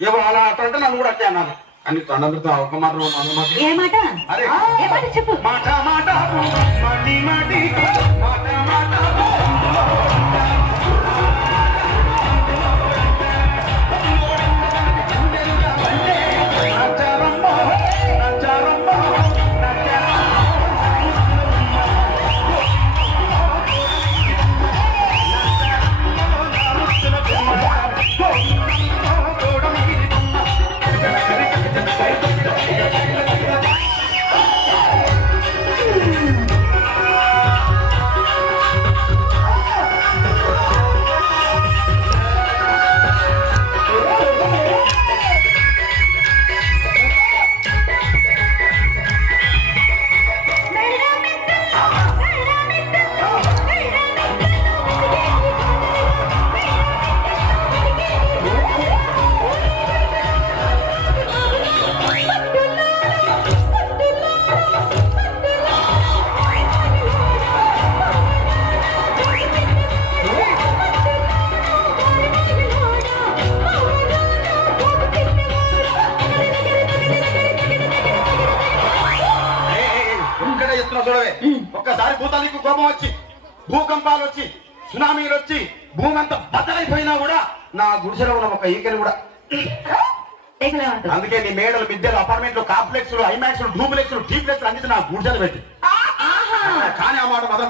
ఏమో అలా అట్ట అంటే నన్ను కూడా అట్టే అన్నాను కానీ తొండలతో ఒక మాట మాట? అరే. ఏ మాట చెప్పు? మాటి చూడవే ఒక్కసారి భూతానికి కోపం వచ్చి భూకంపాలు వచ్చి సునామీలు వచ్చి భూమి అంతా బద్దలైపోయినా కూడా నా గుడిసెలో ఉన్న ఒక ఈకలు కూడా. అందుకే నీ మేడలు మిద్దెలు అపార్ట్మెంట్లు కాంప్లెక్స్ ఐమాక్స్ డూప్లెక్స్ డీప్లెక్స్ అన్నిటి నా గుడిసెలు పెట్టి. కానీ ఆ మాట మాత్రం